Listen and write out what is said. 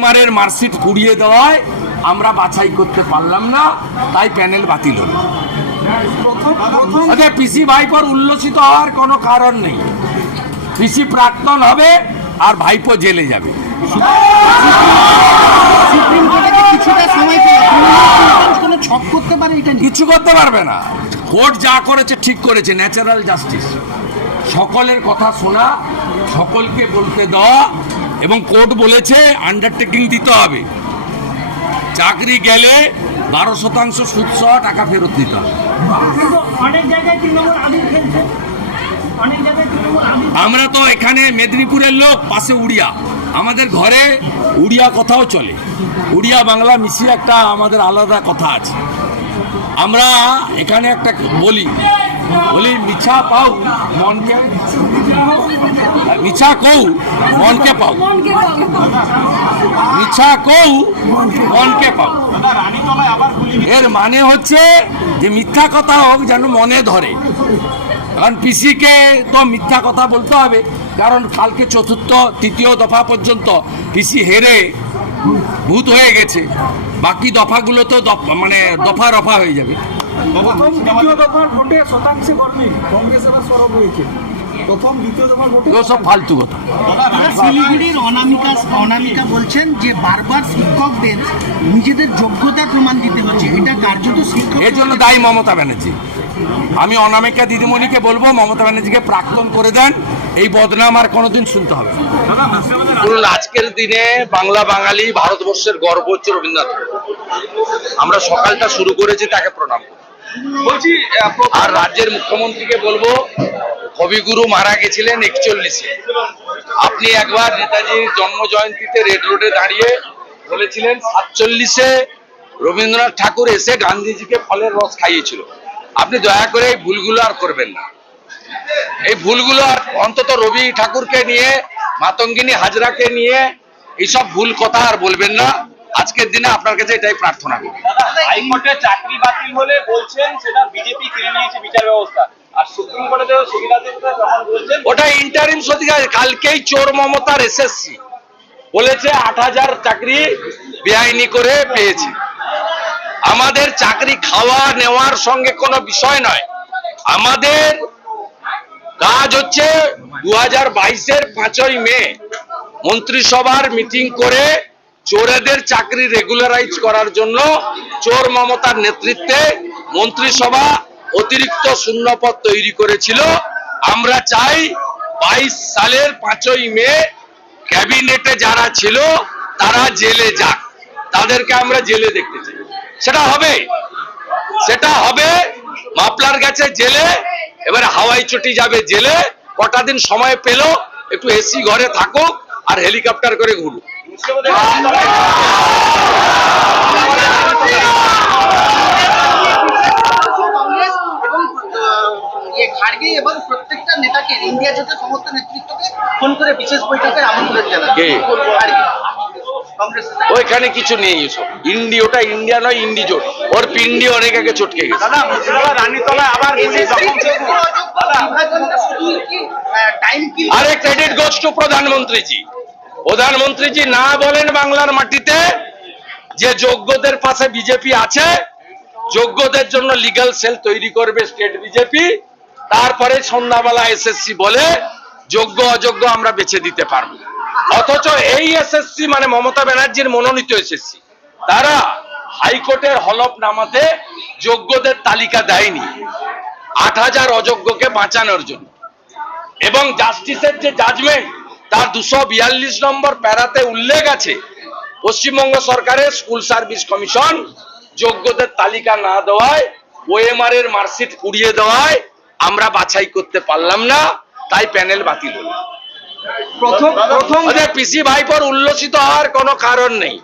ওএমআরের marksheet পুড়িয়ে দেওয়ায় আমরা বাছাই করতে পারলাম না, তাই প্যানেল বাতিল হলো। পিসি ভাইপোর উল্লসিত হওয়ার কোনো কারণ নেই। পিসি প্রাক্তন হবে আর ভাইপো জেলে যাবে। কিছু করতে পারবে না। কোর্ট যা করেছে ঠিক করেছে, ন্যাচারাল জাস্টিস। সকলের কথা শোনা, সকলকে বলতে দেওয়া, এবং কোর্ট বলেছে আন্ডারটেকিং দিতে হবে। চাকরি গেলে 12% সুদসহ টাকা ফেরত দিতে হবে। আমরা তো এখানে মেদিনীপুরের লোক, পাশে উড়িয়া, আমাদের ঘরে উড়িয়া কথাও চলে। উড়িয়া বাংলা মিশিয়ে একটা আমাদের আলাদা কথা আছে। আমরা এখানে একটা বলি মিছা পাও মনকে, মিছা কৌ মনকে পাও, মিছা কৌ মনকে পাও। এর মানে হচ্ছে যে মিথ্যা কথা হোক যেন মনে ধরে। কারণ পিসিকে তো মিথ্যা কথা বলতে হবে, কারণ কালকে তৃতীয় দফা পর্যন্ত পিসি হেরে ভূত হয়ে গেছে। বাকি দফাগুলো তো মানে দফা রফা হয়ে যাবে। সব ফালতু কথা। শিলিগুড়ির অনামিকা বলছেন যে বারবার শিক্ষকদের নিজেদের যোগ্যতার প্রমাণ দিতে হচ্ছে, এটা কার্যত শিক্ষক। এর জন্য দায়ী মমতা ব্যানার্জি। আমি অনামিকা দিদিমণিকে বলবো মমতা ব্যানার্জিকে প্রাক্তন করে দেন, এই বদনাম আর কোনোদিন শুনতে হবে না। আজকের দিনে বাংলা বাঙালি ভারতবর্ষের গর্ব হচ্ছে রবীন্দ্রনাথ। আমরা সকালটা শুরু করেছি তাকে প্রণাম বলছি। আর রাজ্যের মুখ্যমন্ত্রীকে বলবো, কবিগুরু মারা গেছিলেন 41-এ। আপনি একবার নেতাজির জন্ম জয়ন্তীতে রেড রোডে দাঁড়িয়ে বলেছিলেন 47-এ রবীন্দ্রনাথ ঠাকুর এসে গান্ধীজিকে ফলের রস খাইয়েছিল। আপনি দয়া করে এই ভুলগুলো আর করবেন না। এই ভুলগুলো আর অন্তত রবি ঠাকুরকে নিয়ে, মাতঙ্গিনী হাজরাকে নিয়ে এইসব ভুল কথা আর বলবেন না। আজকের দিনে আপনার কাছে এটাই প্রার্থনা করি। হাইকোর্টে চাকরি বাতিল হলে বলছেন সেটা বিজেপি কিনে নিয়েছে বিচার ব্যবস্থা, আর সুপ্রিম কোর্টে সুবিধা যখন বলছেন ওটা ইন্টারিম সদিকার। কালকেই চোর মমতার এসএসসি বলেছে 8,000 চাকরি বেআইনি করে পেয়েছে। আমাদের চাকরি খাওয়া নেওয়ার সঙ্গে কোনো বিষয় নয়। আমাদের কাজ হচ্ছে 2022-এর 5ই মে মন্ত্রিসভার মিটিং করে চোরেদের চাকরি রেগুলারাইজ করার জন্য চোর মমতার নেতৃত্বে মন্ত্রিসভা অতিরিক্ত শূন্যপদ তৈরি করেছিল। আমরা চাই 22 সালের 5ই মে ক্যাবিনেটে যারা ছিল তারা জেলে যাক, তাদেরকে আমরা জেলে দেখতে চাই। সেটা হবে। মাপলার গেছে জেলে, এবারে হাওয়াই চটি যাবে জেলে। কটা দিন সময় পেল, একটু এসি ঘরে থাকুক আর হেলিকপ্টার করে ঘুরুক। খার্গে এবং প্রত্যেকটা নেতাকে, ইন্ডিয়া জোটের সমস্ত নেতৃত্বকে ফোন করে বিশেষ বৈঠকের আমন্ত্রণ জানান। ওইখানে কিছু নেই এসব। ওটা ইন্ডিয়া নয়, ইন্ডি জোট। ওর পিন্ডি অনেক আগে চটকে গেছে। আরে ক্রেডিট গোজ টু প্রধানমন্ত্রীজি। প্রধানমন্ত্রীজি না বলেন বাংলার মাটিতে যে যোগ্যদের পাশে বিজেপি আছে, যোগ্যদের জন্য লিগ্যাল সেল তৈরি করবে স্টেট বিজেপি। তারপরে সন্ধ্যাবেলা এসএসসি বলে যোগ্য অযোগ্য আমরা বেছে দিতে পারবো। অথচ এই এসএসসি মানে মমতা ব্যানার্জির মনোনীত এসএসসি, তারা হাইকোর্টের হলফনামাতে যোগ্যদের তালিকা দেয়নি 8,000 অযোগ্যকে বাঁচানোর জন্য। এবং জাস্টিসের যে জাজমেন্ট, তার 242 নম্বর প্যারাতে উল্লেখ আছে পশ্চিমবঙ্গ সরকারের স্কুল সার্ভিস কমিশন যোগ্যদের তালিকা না দেওয়ায়, ওএমআরের মার্কশিট পুড়িয়ে দেওয়ায় আমরা বাছাই করতে পারলাম না, তাই প্যানেল বাতিল হলো। প্রথম পিসি ভাইপোর উল্লসিত হওয়ার কোনো কারণ নেই।